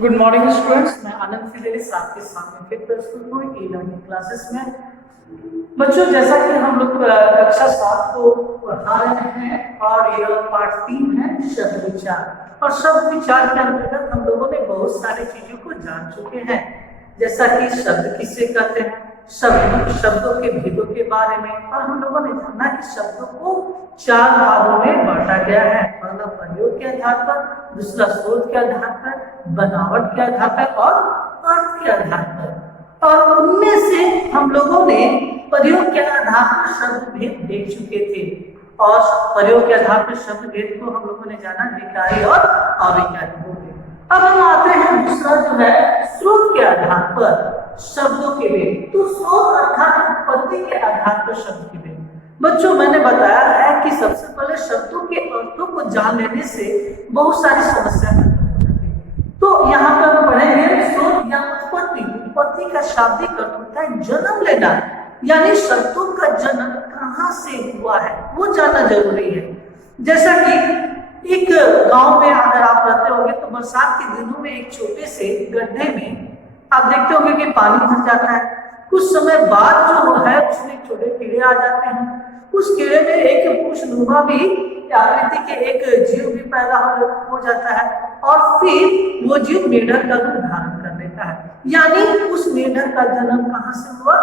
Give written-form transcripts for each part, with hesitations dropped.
Good morning students, मैं आनंद Fidelis आपके सामने फिर प्रस्तुत हूँ ई लर्निंग क्लासेस में। बच्चों, जैसा कि हम लोग कक्षा 7 को पढ़ा रहे हैं और यह पाठ 3 है शब्द विचार। और शब्द विचार के अंतर्गत हम लोगों ने बहुत सारी चीजों को जान चुके हैं, जैसा कि शब्द किसे कहते हैं, शब्दों के भेदों के बारे में। और हम लोगों ने जाना कि शब्दों को 4 भागों में बांटा गया है। पहला प्रयोग के आधार पर, दूसरा स्रोत के आधार पर, बनावट के आधार पर और अर्थ के आधार पर। और उनमें से हम लोगों ने प्रयोग के आधार पर शब्द भेद देख चुके थे। और प्रयोग के आधार पर शब्द भेद को हम लोगों ने जाना विकारी और अविकारी हो गए। अब हम आते हैं दूसरा जो है स्रोत के आधार पर शब्दों के भेद। तो स्रोत अर्थात उत्पत्ति के आधार पर शब्द के भेद। बच्चों, मैंने बताया है कि सबसे पहले शब्दों के अर्थों को जान लेने से बहुत सारी समस्याएं खत्म हो जाती है। तो यहाँ पर हम पढ़ेंगे स्रोत या उत्पत्ति। उत्पत्ति का शाब्दिक अर्थ होता है जन्म लेना, यानी शब्दों का जन्म कहाँ से हुआ है वो जानना जरूरी है। जैसा कि एक गांव में अगर आप रहते होंगे तो बरसात के दिनों में एक छोटे से गड्ढे में आप देखते होंगे कि पानी भर जाता है। कुछ समय बाद जो है उसमें छोटे कीड़े आ जाते हैं। उस कीड़े में एक पूछनुमा भी आकृति के एक जीव भी पैदा हो जाता है और फिर वो जीव मेढक का रूप धारण कर लेता है। यानी उस मेढक का जन्म कहाँ से हुआ?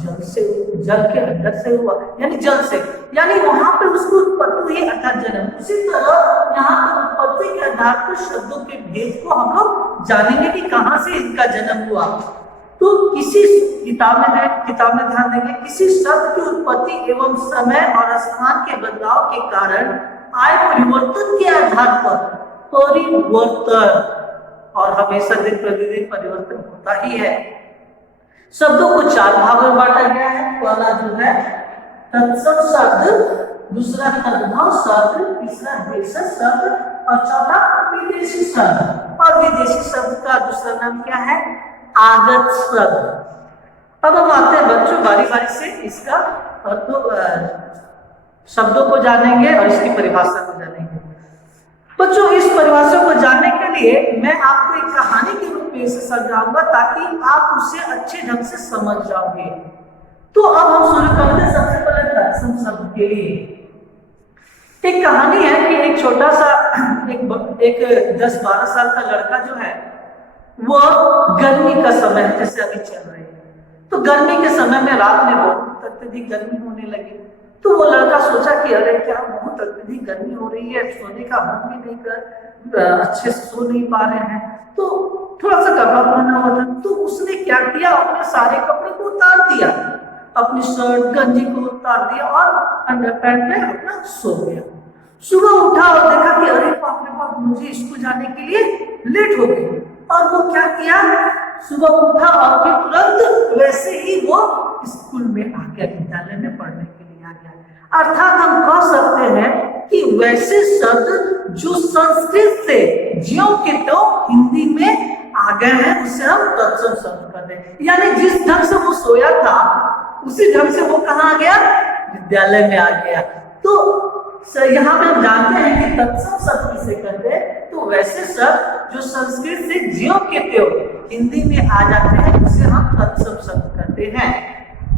जल से, जल के अंदर से हुआ, यानी जल से, यानी वहां पे उसको उत्पत्ति हुई अर्थात जन्म। उसी तरह यहाँ पर उत्पत्ति के आधार पर शब्दों के भेद को हम लोग जानेंगे कि कहाँ से इनका जन्म हुआ। तो किसी किताब में ध्यान देंगे, किसी शब्द की उत्पत्ति एवं समय और स्थान के बदलाव के कारण आए परिवर्तन के आधार पर परिवर्तन, और हमेशा दिन प्रतिदिन परिवर्तन होता ही है। शब्दों को 4 भागों में बांटा गया है। पहला जो है तत्सम शब्द, दूसरा तद्भव शब्द, तीसरा देशज शब्द और चौथा विदेशी शब्द। और विदेशी शब्द का दूसरा नाम क्या है? आगत शब्द। अब हम आते हैं बच्चों बारी बारी से इसका शब्दों को जानेंगे और इसकी परिभाषा को जानेंगे। बच्चों, इस परिभाषा को जानने के लिए मैं आपको एक कहानी के रूप में इसे समझाऊंगा ताकि आप उसे अच्छे ढंग से समझ जाओगे। तो अब हम शुरू करते हैं सबसे पहले तत्सम शब्द के लिए। एक कहानी है कि एक छोटा सा एक 10-12 साल का लड़का जो है वो गर्मी का समय जैसे अभी चल रही है, तो गर्मी के समय में रात में बहुत अत्यधिक गर्मी होने लगी। तो वो लड़का सोचा कि अरे क्या बहुत अत्यधिक गर्मी हो रही है, सोने का मन भी नहीं कर, अच्छे से सो नहीं पा रहे हैं, तो थोड़ा सा कपड़ा पहना हुआ था। तो उसने क्या किया, अपने सारे कपड़े को उतार दिया, अपनी शर्ट गंजी को उतार दिया और अंडरपैंट में अपना सो गया। सुबह उठा और देखा कि अरे बाप रे बाप, मुझे स्कूल जाने के लिए लेट हो गई। और वो क्या किया, सुबह उठा और फिर तुरंत वैसे ही वो स्कूल में आ गया, विद्यालय में पढ़ने के लिए आ गया। अर्थात हम कह सकते हैं कि वैसे शब्द जो संस्कृत से ज्यों के त्यों हिंदी में आ गए हैं उसे हम तत्सम शब्द कहते हैं। यानी जिस ढंग से वो सोया था उसी ढंग से वो कहाँ आ गया? विद्यालय में आ गया। तो यहाँ पे हम जानते हैं कि तत्सम शब्द किसे कहते हैं। तो वैसे शब्द जो संस्कृत से ज्यों के त्यों हिंदी में आ जाते हैं उसे हम तत्सम शब्द कहते हैं।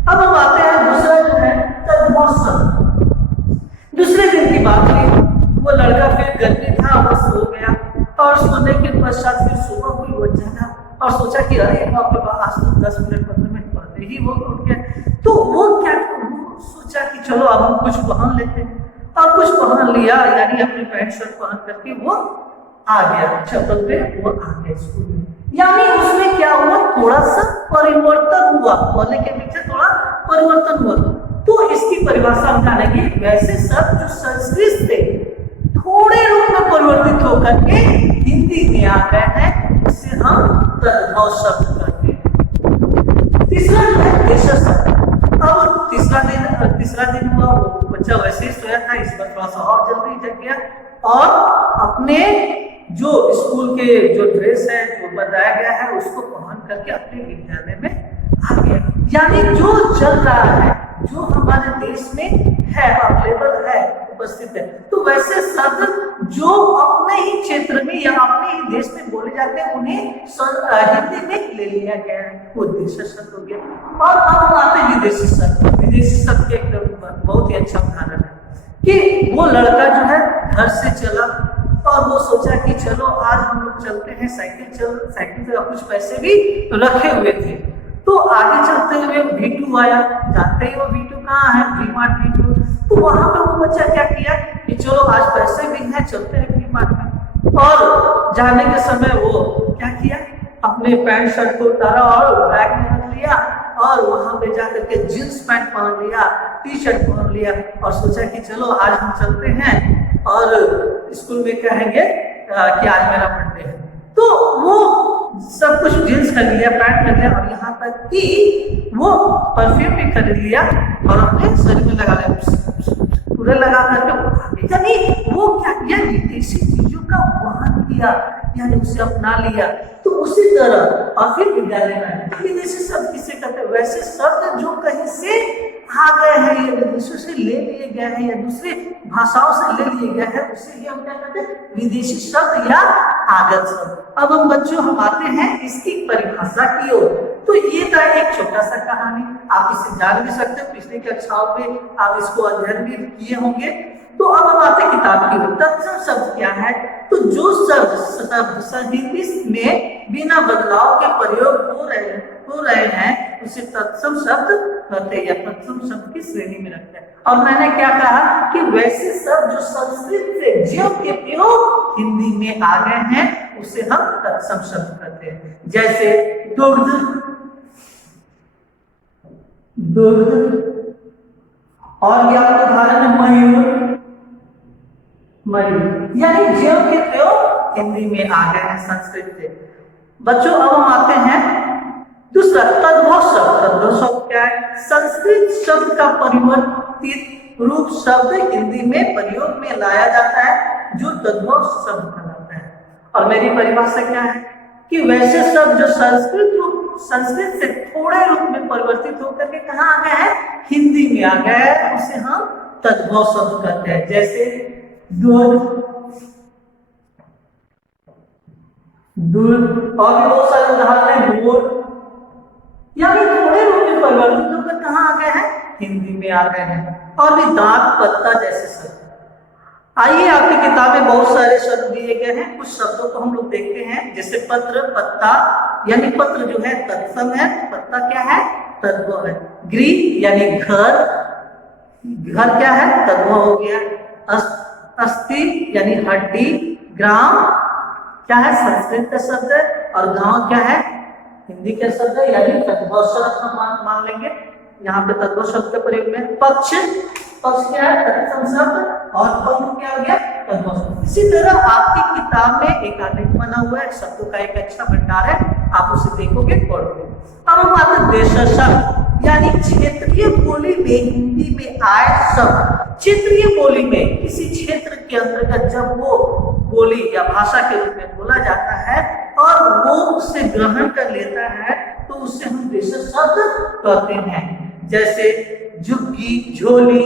अब हम आते हैं दूसरा जो है तद्भव शब्द। दूसरे दिन की बात हुई, वो लड़का फिर गर्मी था, वो सो गया और सोने के पश्चात फिर सुबह हुई, वो जागा और सोचा कि अरे बाप रे बाप, आज तो 10 मिनट 15 मिनट पहले ही वो उठ गया। तो वो क्या सोचा कि चलो अब हम कुछ पहन लेते हैं, और कुछ पहन लिया, यानी अपनी पैंट शर्ट पहन करके वो आ गया, चप्पल पे वो आ गया स्कूल में। यानी उसमें क्या हुआ, थोड़ा सा परिवर्तन हुआ, पहले के पीछे थोड़ा परिवर्तन हुआ। तो इसकी परिभाषा हम जानेंगे, वैसे शब्द जो संस्कृत से थोड़े रूप में परिवर्तित होकर के हिंदी में आ गए हैं उसे हम तद्भव शब्द कहते हैं। तीसरा जो है देशज शब्द। अब तीसरा दिन हुआ, वो बच्चा वैसे ही सोया था, इस बार थोड़ा सा और जल्दी जग गया और अपने जो स्कूल के जो ड्रेस है जो बताया गया है उसको पहन करके अपने विद्यालय में आ गया। यानी जो चल रहा है, जो हमारे देश में है, अवेलेबल है, उपस्थित है। तो वैसे शब्द जो अपने ही क्षेत्र में या अपने ही देश में बोले जाते हैं उन्हें हिंदी में ले लिया गया है, वो देशी शब्द हो गया। और अब हम आते हैं विदेशी शब्द। विदेशी शब्द के एक बहुत ही अच्छा उदाहरण है कि वो लड़का जो है घर से चला और वो सोचा कि चलो आज हम लोग चलते हैं, साइकिल पे कुछ पैसे भी रखे हुए थे। तो आगे चलते हुए V2 आया, जानते ही वो V2 कहाँ है, V-Mart V2। तो वहां पे वो बच्चा क्या किया कि चलो आज पैसे भी हैं, चलते हैं V-Mart में। और जाने के समय वो क्या किया, अपने पैंट शर्ट को उतारा और बैग में रख लिया और वहां पे जाकर के जींस पैंट पहन लिया, टी शर्ट पहन लिया और सोचा कि चलो आज हम चलते हैं और स्कूल में कहेंगे कि आज मेरा बर्थडे है। तो वो सब कुछ जींस खरीद लिया, पैंट खरीद लिया और यहाँ तक कि वो परफ्यूम भी खरीद लिया और अपने शरीर में लगा लिया, पूरा लगा करके। यानी वो क्या किया, विदेशी चीजों का वहन किया, यानी उसे अपना लिया। तो उसी तरह और फिर विद्यालय में विदेशी शब्द किसे कहते हैं, वैसे शब्द जो कहीं से आ गए हैं या विदेशों से ले लिए गए हैं या दूसरे भाषाओं से ले लिए गए हैं, उसे ही हम क्या कहते हैं, विदेशी शब्द या आगत शब्द। अब हम बच्चों हम आते हैं इसकी परिभाषा की ओर। तो ये था एक छोटा सा कहानी, आप इसे जान भी सकते हो, पिछली कक्षाओं में आप इसको अध्ययन भी किए होंगे। तो अब हम आते किताब की ओर। तत्सम शब्द क्या है, तो जो शब्द हिंदी में बिना बदलाव के प्रयोग हो रहे हैं उसे तत्सम शब्द कहते हैं या तत्सम शब्द की श्रेणी में रखते हैं। और मैंने क्या कहा कि वैसे शब्द जो संस्कृत से ज्यों के त्यों हिंदी में आ गए हैं उसे हम तत्सम शब्द कहते हैं। जैसे दुग्ध, और क्या उदाहरण है, मयूर, यानी ज्यों के त्यों हिंदी में आ गए हैं संस्कृत से। बच्चों अब हम आते हैं दूसरा तद्भव शब्द। तद्भव शब्द क्या है, संस्कृत शब्द का परिवर्तित रूप शब्द हिंदी में प्रयोग में लाया जाता है जो तद्भव शब्द कहलाता है। और मेरी परिभाषा क्या है कि वैसे शब्द जो संस्कृत से थोड़े रूप में परिवर्तित होकर के कहाँ आ गए हैं, हिंदी में आ गए हैं, उसे हम तद्भव शब्द कहते हैं। जैसे दूध, और भी बहुत सारे उदाहरण है, मोर, यानी थोड़े रूप में परिवर्तित होकर कहाँ आ गए हैं, हिंदी में आ गए हैं। और भी दांत, पत्ता जैसे शब्द। आइए आपकी किताब में बहुत सारे शब्द दिए गए हैं, कुछ शब्दों को हम लोग देखते हैं। जैसे पत्र, पत्ता, यानी पत्र जो है तत्सम है, पत्ता क्या है, तद्भव है। गृह यानी घर, घर क्या है, तद्भव हो गया। अस्थि यानी हड्डी, ग्राम क्या है, संस्कृत का शब्द है, और गांव क्या है, हिंदी का शब्द है, यानी तद्भव शब्द हम मान लेंगे यहाँ पे तद्भव शब्द का प्रयोग में। पक्ष, पक्ष क्या है, तत्सम शब्द, और पंख क्या हो गया, तद्भव शब्द। इसी तरह आपकी किताब में एक आलेख बना हुआ है, शब्दों का एक अच्छा भंडार है, आप उसे देखोगे, पढ़ोगे। अब हम आते हैं देश शब्द, यानी क्षेत्रीय बोली में हिंदी में आए शब्द। क्षेत्रीय बोली में किसी क्षेत्र के अंतर्गत जब वो बोली या भाषा के रूप में बोला जाता है और वो उसे ग्रहण कर लेता है तो उसे हम देश शब्द कहते हैं। जैसे झुग्गी, झोली,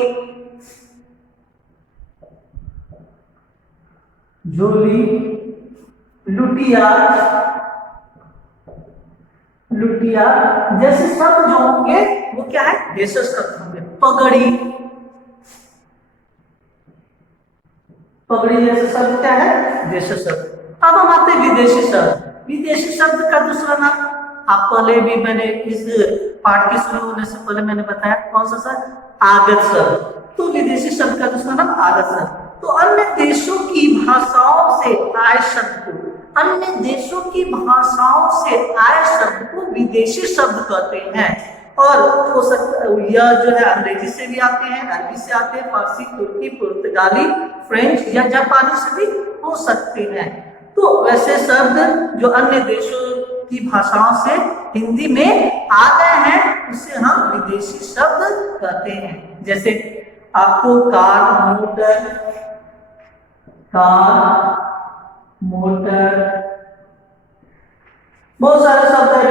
लुटिया, जैसे शब्द जो होंगे वो क्या है, देश शब्द होंगे। पगड़ी, पगड़ी जैसे शब्द क्या है, देश शब्द। अब हम आते हैं विदेशी शब्द। विदेशी शब्द का दूसरा नाम आप पहले भी मैंने इस पाठ के शुरू होने से पहले मैंने बताया, कौन सा शब्द, आगत शब्द। तो विदेशी शब्द का दूसरा नाम आगत शब्द। तो अन्य देशों की भाषाओं से आए शब्द को, अन्य देशों की भाषाओं से आए शब्द को विदेशी शब्द कहते हैं। और हो सकता यह जो है अंग्रेजी से भी आते हैं, अरबी से आते हैं, फारसी, तुर्की, पुर्तगाली, फ्रेंच या जापानी से भी हो सकते हैं। तो वैसे शब्द जो अन्य देशों की भाषाओं से हिंदी में आ गए हैं उसे हम विदेशी शब्द कहते हैं। जैसे आपको कार, मोटर, बहुत सारे शब्द है,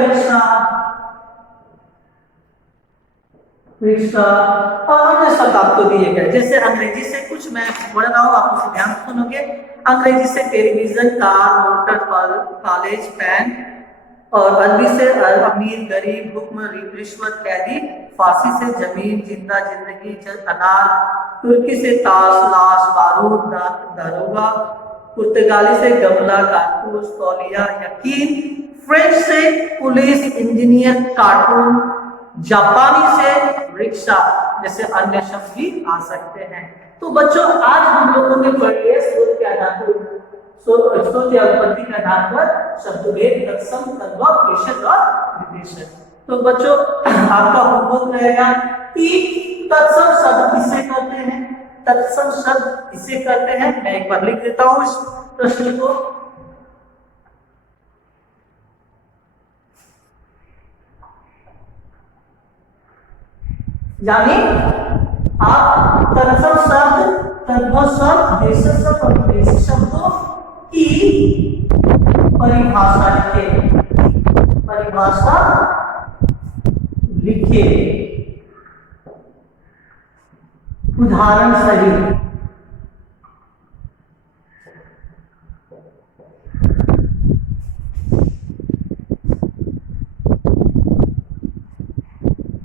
रिक्शा और अन्य शब्द आपको दिए गए। जैसे अंग्रेजी से कुछ मैं पढ़ रहा हूँ, आप उसे ध्यान सुनोगे। अंग्रेजी से television, car, motor, college, pan. और अरबी से अमीर, गरीब, हुक्म, रिश्वत, कैदी। फारसी से जमीन, जिंदा, जिंदगी, अनार। तुर्की से ताश, लाश, बारूद, दारोगा। पुर्तगाली से गमला, कारतूस, तौलिया, यकीन। फ्रेंच से पुलिस, इंजीनियर, कार्टून। जापानी से रिक्शा। जैसे अन्य शब्द भी आ सकते हैं। तो बच्चों आज हम लोगों ने पढ़ लिया स्रोत के आधार पर, स्रोत या उत्पत्ति के आधार पर शब्दभेद, तत्सम, तद्भव, प्रेषक और विदेशक। तो बच्चों आपका होमवर्क रहेगा कि तत्सम शब्द किसे कहते हैं, तत्सम शब्द किसे कहते हैं। मैं एक बार लिख देता हूँ इस प्रश्न को। यानी आप तत्सम शब्द, तद्भव शब्द, देशज शब्द और विदेशी शब्दों की परिभाषा लिखे, परिभाषा लिखिए उदाहरण सहित।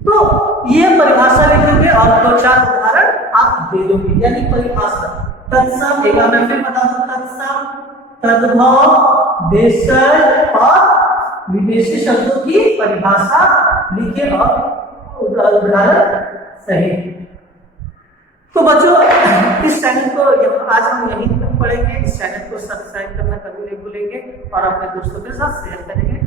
तो ये परिभाषा लिखोगे और 2-4 उदाहरण आप दे दोगे। यानी परिभाषा तत्सम, एक बार मैं फिर बता दूं, तत्सम, तद्भव, देशज और विदेशी शब्दों की परिभाषा लिखे और उदाहरण सहित। तो बच्चों इस चैनल को आज हम यहीं तक पढ़ेंगे। इस चैनल को सब्सक्राइब करना कभी नहीं भूलेंगे और अपने दोस्तों के साथ शेयर करेंगे।